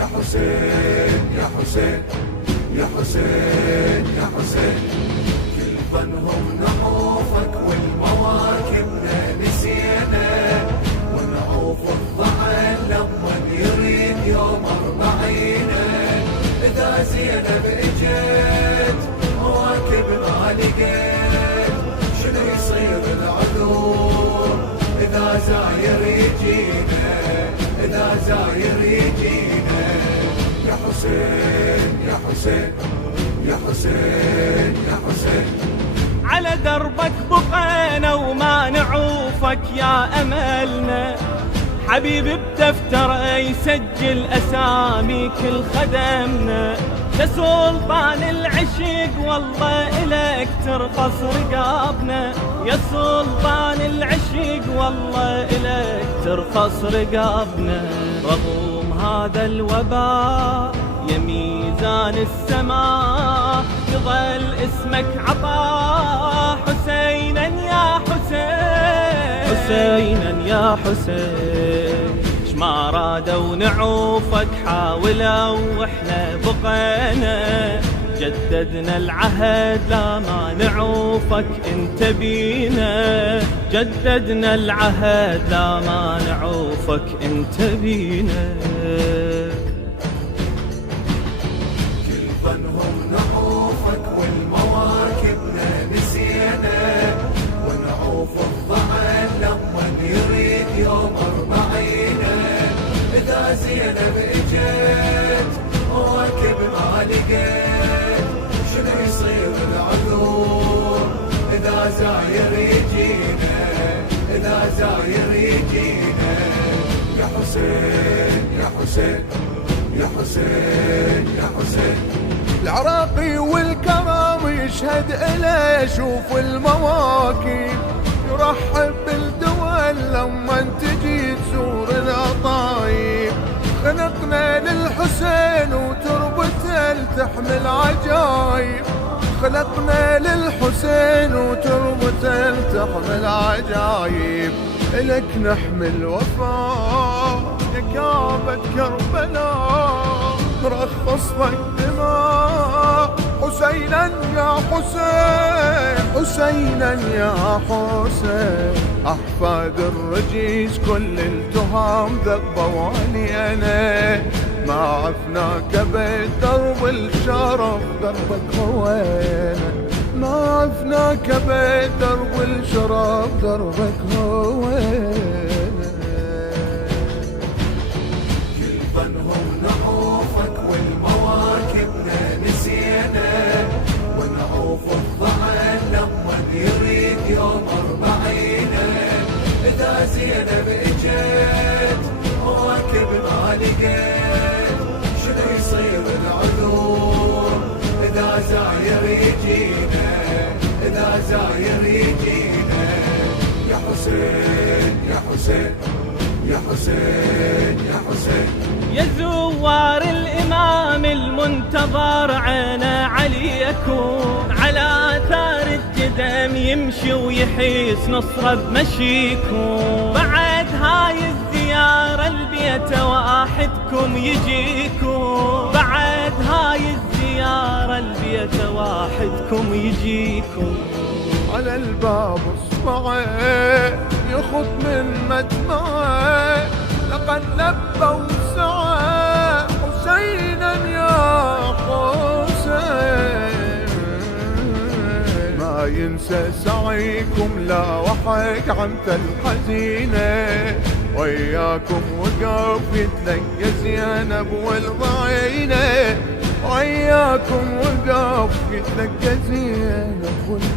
يا حسين يا حسين يا حسين يا حسين، كل فنهم نعوفك والمواكبنا نسينا، ونعوف الضعن لما يريد يوم 40. إذا زينب اجت مواكب ما لقيت، شنو يصير العدو إذا زاير يجينا، إذا زاير يجينا. يا حسين يا حسين يا حسين يا حسين، على دربك بقينا وما نعوفك يا أملنا، حبيب بدفتره يسجل أسامي كل خدمنا، يا سلطان العشق والله إليك ترخص رقابنا، يا سلطان العشق والله إليك ترخص رقابنا. رغم هذا الوباء يا ميزان السماء، يظل اسمك عطاء حسينا يا حسين، حسينا يا حسين. ما رادوا نعوفك حاولوا واحنا بقينا، جددنا العهد لا ما نعوفك انت بينا، جددنا العهد لا ما نعوفك انت بينا. كل فنهم نعوفك والمواكبنا نسينا، ونعوف الضعن لما يريد يوم 40. إذا زينب اجت مواكب ما لقيت، شنو يصير العدو إذا زاير يجينا، إذا زاير يجينا. يا حسين يا حسين يا حسين يا حسين، العراقي والكرم يشهد إليه، شوف المواكب يرحب بالدول لما تجي تزور العطايب. خلقنا للحسين وتربته تحمل عجايب، خلقنا للحسين وتربته تحمل عجايب. إلك نحمل وفاء يا كعبة كربلاء، نرخص لك دماء حسينا يا حسين، حسينا يا حسين. أحفاد الرجيج كل التهام ذبوا علينا، ما عفناك بدرب الشرف دربك هوينا، ما عفناك بدرب الشرف دربك هوينا. كل فنهم نعوفك والمواكبنا نسينا، ونعوف الضعن لما يريد يوم 40. إذا زينب اجت مواكب ما لقيت، شنو يصير العدو إذا زاير يجينا، إذا زاير يجينا. يا حسين يا حسين يا حسين يا حسين، يا زوار الإمام المنتظر عينا عليكم، على آثار الجدم يمشي ويحيس نصره بمشيكم. بعد هاي الزيارة البيت واحدكم يجيكم، بعد هاي الزيارة البيت واحدكم يجيكم. على الباب اصبعه يخط من مدمعه، لقد لبى وسعى حسينا يا حسين. ما ينسى سعيكم لا وحق عمت الحزينة، وياكم وقف يتلقى زينب والضعينة، وياكم وقف يتلقى زينب والضعينة.